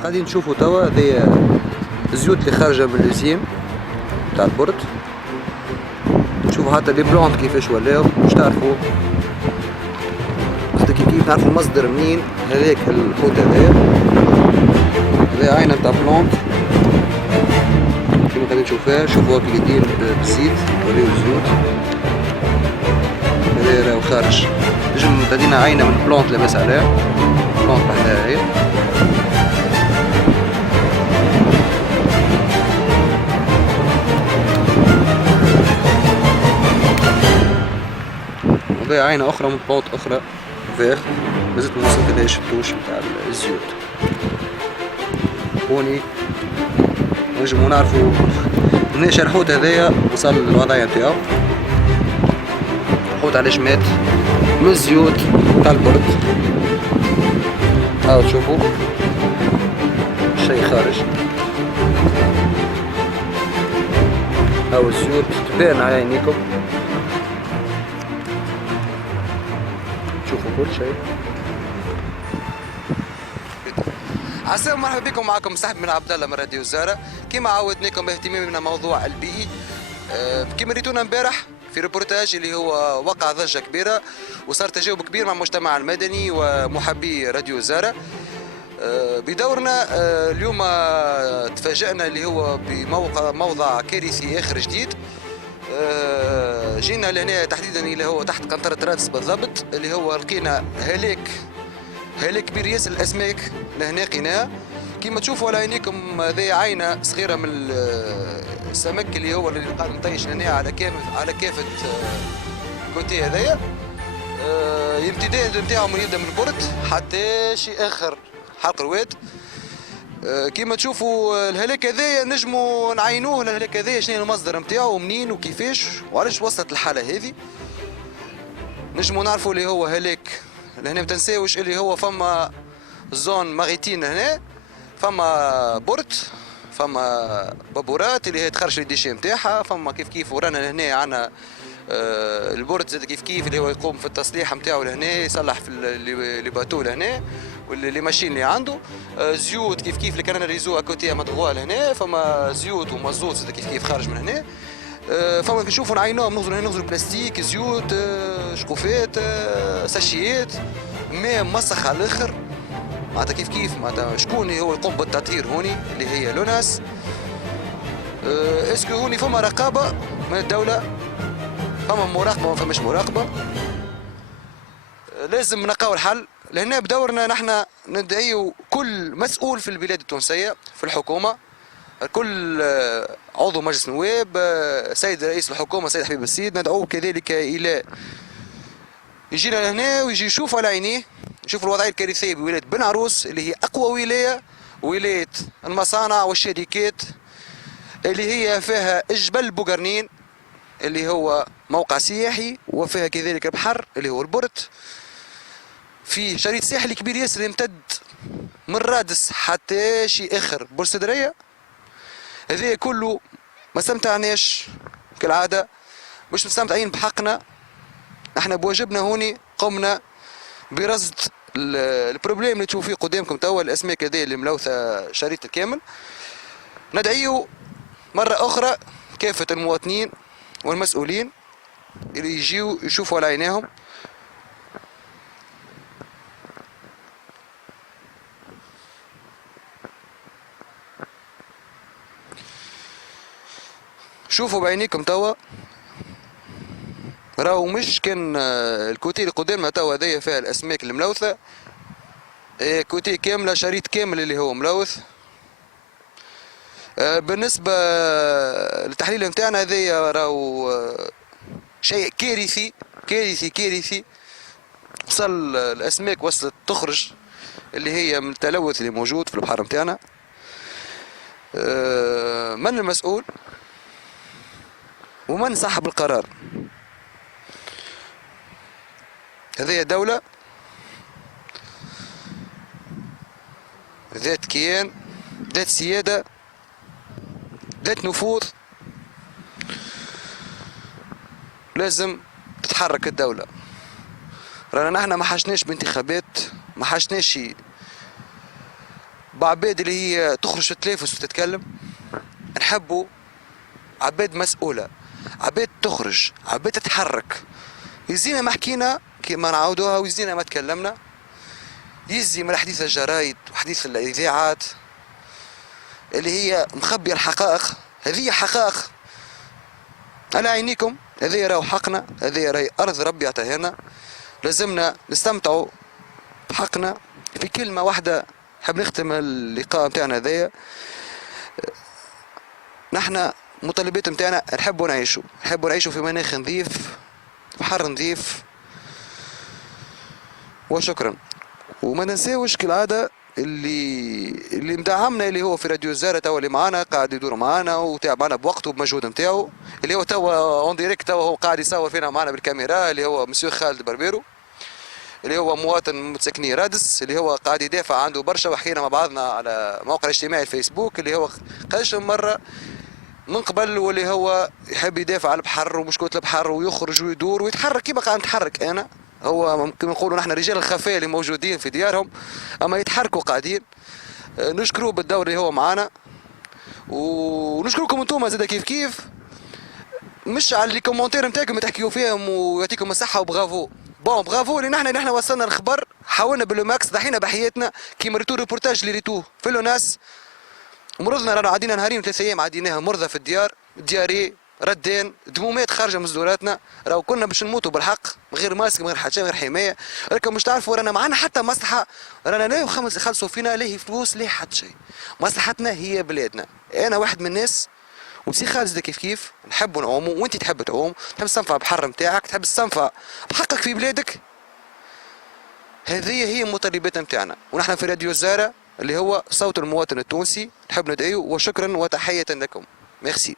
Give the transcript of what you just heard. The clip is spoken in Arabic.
قاعدين نشوفوا توا هذه الزيوت اللي خارجه من اليوزيم تاع البرد. نشوفوا حتى لي بلونت كيفاش ولاو، باش تعرفوا كيف نعرفوا المصدر منين هذاك الحوت هذايا. هذا عينه تاع بلونت كيما قاعدين نشوفوها، شوفوها كي قاعدين بالزيت وريو الزيوت. هذا راهو خارج، نجم تعطينا عينه من بلونت لاباس عليها، بلونت بحدها هي. وهذه عينه اخرى من بلونت اخرى فيغ، مازلت ما وصلتلهاش التوش نتاع الزيوت. هوني نجمو نعرفو مناش الحوت هذايا وصل للوضعية نتاعو. الحوت علاش مات؟ من الزيوت تاع البرد. هاو تشوفو شي خارج، هاو الزيوت تبان على عينيكم، تشوفوا كل شيء. عسلامة، مرحبا بكم، معكم سحب من عبد الله من راديو الزهرة. كما عودناكم باهتمامنا موضوع البيئي، كما ريتونا امبارح في ريبورتاج اللي هو وقع ضجة كبيرة وصار تجاوب كبير مع المجتمع المدني ومحبي راديو الزهرة. بدورنا اليوم تفاجأنا اللي هو بموضع كارثي آخر جديد. جينا لهنا تحديدا اللي هو تحت قنطرة رادس بالضبط، اللي هو لقينا هلاك كبير ياسر الاسماك لهنا لقيناها. كيما تشوفوا على عينيكم هذه عينه صغيره من السمك اللي هو اللي قاعد مطيش هنا على كافه كوتي هذايا. الامتداد نتاعهم يبدا من البرد حتى شيء اخر حلق الواد. كيما تشوفوا الهلاك هذايا نجموا نعينوه الهلاك هذايا شنو المصدر نتاعو ومنين وكيفاش وعلاش وصلت الحاله هذه. نجموا نعرفوا اللي هو هلاك لهنا، ما تنساوش اللي هو فما زون ماريتين هنا، فما بورت، فما بابورات اللي هي تخرج الديشي نتاعها، فما كيف ورانا هنا عنا البورت زاد كيف اللي هو يقوم في التصليح نتاعو لهنا، يصلح في اللي باتو لهنا واللي ماشيين اللي عنده. زيوت كيف اللي كان ريزو اكوتي مدغوال هنا، فما زيوت ومازوت زاد كيف خارج من هنا. فما نشوفوا نعينوهم، نغزروا بلاستيك، زيوت، شقوفات، ساشيات، ماء مسخ على الاخر. معناتها كيف معناتها شكون هو يقوم بالتطهير هوني اللي هي لوناس؟ اسكو هوني فما رقابه من الدوله؟ فما مراقبه ما فماش مراقبه؟ لازم نلقاو الحل. لهنا بدورنا نحن ندعيو كل مسؤول في البلاد التونسيه في الحكومه، كل عضو مجلس نواب، سيد رئيس الحكومه سيد حبيب السيد، ندعوه كذلك الى يجينا لهنا ويجي يشوف على عينيه، يشوف الوضعيه الكارثيه بولايه بن عروس اللي هي اقوى ولايه المصانع والشركات، اللي هي فيها جبل بوقرنين اللي هو موقع سياحي، وفيها كذلك البحر اللي هو البرت، في شريط ساحلي كبير ياسر يمتد من رادس حتى شي اخر بورسدريه. هذا كله ما استمتعناش كالعاده، مش مستمتعين بحقنا. احنا بواجبنا هوني قمنا برصد البروبليم اللي تشوفوا فيه قدامكم توا، الاسماك هذه اللي ملوثه شريط الكامل. ندعيو مره اخرى كافه المواطنين والمسؤولين اللي يجيو يشوفوا على عينيهم. شوفوا بعينيكم توا، راهو مش كان الكوتي اللي قدامنا توا هذايا فيها الاسماك الملوثه، كوتي كامله شريط كامل اللي هو ملوث. بالنسبه للتحليل نتاعنا هذايا راهو شيء كارثي. وصل الاسماك وصلت تخرج اللي هي من التلوث اللي موجود في البحر نتاعنا. من المسؤول ومن صاحب القرار؟ هذه دولة ذات كيان، ذات سيادة، ذات نفوذ. لازم تتحرك الدولة. رانا نحن ما حشناش بانتخابات، ما حشناش بعباد اللي هي تخرج في التلفز وتتكلم. نحبوا عباد مسؤولة، عباد تخرج، عباد تتحرك. يزينا ما حكينا كيما نعاودوها، ويزينا ما تكلمنا. يزي من حديث الجرايد وحديث الإذاعات اللي هي مخبية الحقائق. هذه حقائق على عينيكم، هذه راهو حقنا، هذه راهي أرض ربي عطاها لنا، لازمنا نستمتعوا بحقنا. في كلمة واحدة حاب نختم اللقاء متاعنا هذايا، نحن مطالبات متاعنا نحبوا نعيشوا في مناخ نظيف، بحر نظيف، وشكرا. وما ننساوش كالعادة اللي مدعمنا، اللي هو في راديو الزهرة توا، اللي معانا قاعد يدور معانا وتعب معنا بوقته وبمجهود نتاعو، اللي هو توا اون ديريكت، توا هو قاعد يصور فينا معنا بالكاميرا، اللي هو مسيو خالد بربيرو، اللي هو مواطن متسكني رادس، اللي هو قاعد يدافع عنده برشا. وحكينا مع بعضنا على موقع الاجتماعي الفيسبوك، اللي هو قداش مرة من قبل، واللي هو يحب يدافع على البحر ومشكلة البحر، ويخرج ويدور ويتحرك كيما قاعد نتحرك انا. هو ممكن نقولوا نحن رجال الخفاء اللي موجودين في ديارهم، اما يتحركوا قاعدين. نشكروه بالدور اللي هو معانا، ونشكركم انتم زاد كيف كيف، مش على لي كومونتير نتاعكم تحكيوا فيهم، ويعطيكم الصحه وبرافو. بون برافو اللي نحن وصلنا الخبر، حاولنا بالماكس، ضحينا بحياتنا كيما ريتو ريبورتاج اللي ريتوه في ناس. مرضنا رانا عدينا نهارين 3 ايام عديناها مرضى في الديار، دياري، ردان، دمومات خارجه من صدوراتنا. راهو كنا باش نموتوا بالحق، من غير ماسك، من غير حاجه، من غير حمايه. راكم مش تعرفوا رانا معنا حتى مصلحه، رانا لا يخلصوا فينا لا فلوس لا حتى شيء. مصلحتنا هي بلادنا. انا واحد من الناس وسي خالد كيف كيف نحبوا نعوموا، وانت تحب تعوم، تحب تستنفع بحر نتاعك، تحب تستنفع بحقك في بلادك. هذه هي المطالبات نتاعنا، ونحن في راديو الزهرة اللي هو صوت المواطن التونسي نحب ندعيه. وشكرا وتحية لكم. ميرسي.